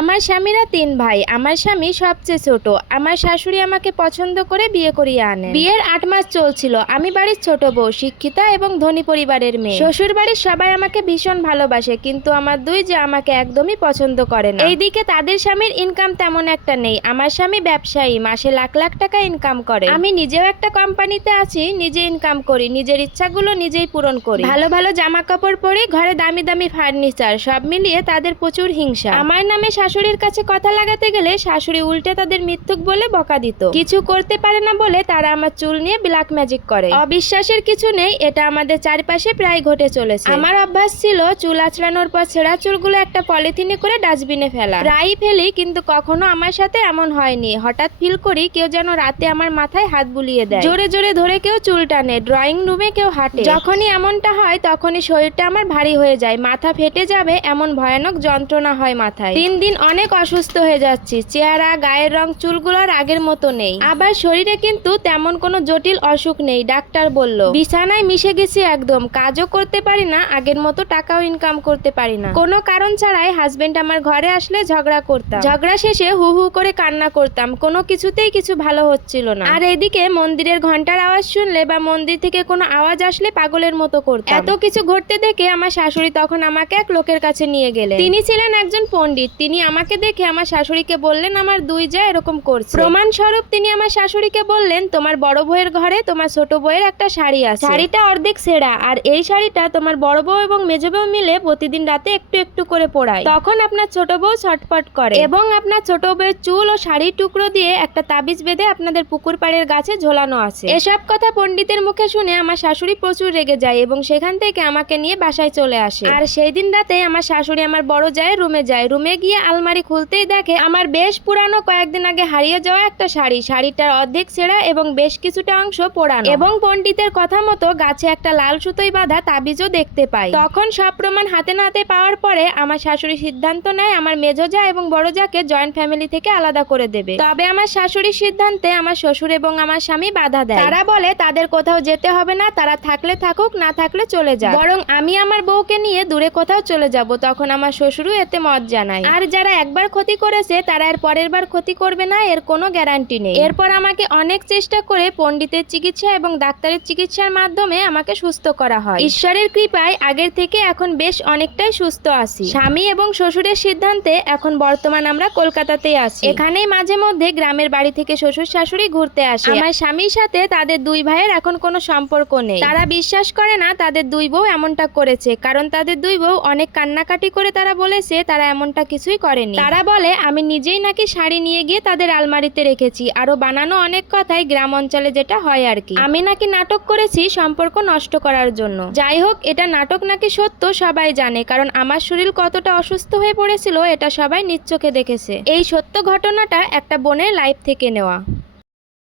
আমার স্বামীরা তিন ভাই। আমার স্বামী সবচেয়ে ছোট। আমার শাশুড়ি আমাকে পছন্দ করে বিয়ে করিয়ে আনে বিয়ের আট মাস চলছিল। আমি বাড়ির ছোট বউ, শিক্ষিতা এবং ধনী পরিবারের মেয়ে। শ্বশুর বাড়ির সবাই আমাকে ভীষণ ভালোবাসে, কিন্তু আমার দুই যে আমাকে একদমই পছন্দ করে না। এইদিকে তাদের স্বামীর ইনকাম তেমন একটা নেই। আমার স্বামী ব্যবসায়ী, মাসে লাখ লাখ টাকা ইনকাম করে। আমি নিজেও একটা কোম্পানিতে আছি, নিজে ইনকাম করি, নিজের ইচ্ছাগুলো নিজেই পূরণ করি। ভালো ভালো জামা কাপড় পরে ঘরে দামি দামি ফার্নিচার সব মিলিয়ে তাদের প্রচুর হিংসা। আমার নামে শাশুড়ির কাছে কথা লাগাতে গেলে শাশুড়ি উল্টে তাদের মিথ্যুক বলে বকা দিত। কিছু করতে পারে না বলে তারা আমার চুল নিয়ে ব্ল্যাক ম্যাজিক করে। অবিশ্বাসের কিছু নেই, এটা আমাদের চারপাশে প্রায় ঘটে চলেছে। আমার অভ্যাস ছিল চুল আঁচড়ানোর পর ছেঁড়া চুলগুলো একটা পলিথিনে করে ডাস্টবিনে ফেলা। প্রায়ই ফেলি, কিন্তু কখনো আমার সাথে এমন হয়নি। হঠাৎ ফিল করি কেউ যেন রাতে আমার মাথায় হাত বুলিয়ে দেয়। জোরে জোরে ধরে কেউ চুল টানে ড্রয়িং রুমে কেউ হাঁটে। যখনই এমনটা হয়, তখনই শরীরটা আমার ভারী হয়ে যায়। মাথা ফেটে যাবে, এমন ভয়ানক যন্ত্রণা হয় মাথায়। তিন দিন দিন অনেক অসুস্থ হয়ে যাচ্ছি। চেহারা, গায়ের রং চুলগুলোর আগের মতো নেই। আবার শরীরে কিন্তু তেমন কোনো জটিল অসুখ নেই, ডাক্তার বলল। বিছানায় মিশে গেছি একদম, কাজও করতে পারি না, আগের মতো টাকাও ইনকাম করতে পারি না। কোনো কারণ ছাড়াই হাজবেন্ড আমার ঘরে আসলে ঝগড়া করতাম। ঝগড়া শেষে হু হু করে কান্না করতাম, কোনো কিছুতেই কিছু ভালো হচ্ছিল না। আর এদিকে মন্দিরের ঘণ্টার আওয়াজ শুনলে বা মন্দির থেকে কোনো আওয়াজ আসলে পাগলের মতো করতাম। এত কিছু ঘটতে দেখে আমার শাশুড়ি তখন আমাকে এক লোকের কাছে নিয়ে গেলেন। তিনি ছিলেন একজন পণ্ডিত, তিনি আমাকে দেখে আমার শাশুড়িকে বললেন, আমার দুই যা এরকম করছে। প্রমাণ স্বরূপ তিনি আমার শাশুড়িকে বললেন, তোমার বড় বউয়ের ঘরে তোমার ছোট বউয়ের একটা শাড়ি আছে। শাড়িটা অর্ধেক সেরা, আর এই শাড়িটা তোমার বড় বউ এবং মেজ বউ মিলে প্রতিদিন রাতে একটু একটু করে পরায়। তখন আপনার ছোট বউ ছটপট করে এবং আপনার ছোট বউয়ের চুল ও শাড়ির টুকরো দিয়ে একটা তাবিজ বেঁধে আপনাদের পুকুর পাড়ের গাছে ঝোলানো আছে। এসব কথা পণ্ডিতের মুখে শুনে আমার শাশুড়ি প্রচুর রেগে যায় এবং সেখান থেকে আমাকে নিয়ে বাসায় চলে আসে। আর সেই দিন রাতে আমার শাশুড়ি আমার বড় যায় রুমে যায়। রুমে গিয়ে আলমারি খুলতেই দেখে আমার বেশ পুরানো কয়েকদিন আগে হারিয়ে যাওয়া একটা শাড়ি। শাড়িটার অর্ধেক ছেঁড়া এবং বেশ কিছুটা অংশ পোড়ানো। এবং পণ্ডিতের কথা মতো গাছে একটা লাল সুতোয় বাঁধা তাবিজও দেখতে পাই। তখন সব প্রমাণ হাতে নাতে পাওয়ার পরে আমার শাশুড়ি সিদ্ধান্ত নেয় আমার মেজো যা এবং বড় যাকে জয়েন্ট ফ্যামিলি থেকে আলাদা করে দেবে। তবে আমার শাশুড়ির সিদ্ধান্তে আমার শ্বশুর এবং আমার স্বামী বাধা দেয়। তারা বলে, তাদের কোথাও যেতে হবে না, তারা থাকলে থাকুক, না থাকলে চলে যাক। বরং আমি আমার বউকে নিয়ে দূরে কোথাও চলে যাব, তখন আমার শ্বশুরও এতে মত জানায়। আর যারা একবার ক্ষতি করেছে, তারা এর পরের বার ক্ষতি করবে না, এর কোনো গ্যারান্টি নেই। এরপর আমাকে অনেক চেষ্টা করে পণ্ডিতের চিকিৎসা এবং ডাক্তারের চিকিৎসার মাধ্যমে আমাকে সুস্থ করা হয়। ঈশ্বরের কৃপায় আগের থেকে এখন বেশ অনেকটাই সুস্থ আছি। স্বামী এবং শ্বশুরের সিদ্ধান্তে এখন বর্তমান আমরা কলকাতাতেই আছি। এখানেই মাঝে মধ্যে গ্রামের বাড়ি থেকে শ্বশুর শাশুড়ি ঘুরতে আসে। আমার স্বামীর সাথে তাদের দুই ভাইয়ের এখন কোনো সম্পর্ক নেই। তারা বিশ্বাস করে না তাদের দুই বউ এমনটা করেছে, কারণ তাদের দুই বউ অনেক কান্নাকাটি করে তারা বলেছে, তারা এমনটা কিছুই করেনি। তারা বলে, আমি নিজেই নাকি শাড়ি নিয়ে গিয়ে তাদের আলমারিতে রেখেছি। আরও বানানো অনেক কথাই গ্রাম অঞ্চলে যেটা হয় আর কি। আমি নাকি নাটক করেছি সম্পর্ক নষ্ট করার জন্য। যাই হোক, এটা নাটক নাকি সত্য সবাই জানে, কারণ আমার শরীর কতটা অসুস্থ হয়ে পড়েছিল, এটা সবাই নিজ চোখে দেখেছে। এই সত্য ঘটনাটা একটা বোনের লাইফ থেকে নেওয়া।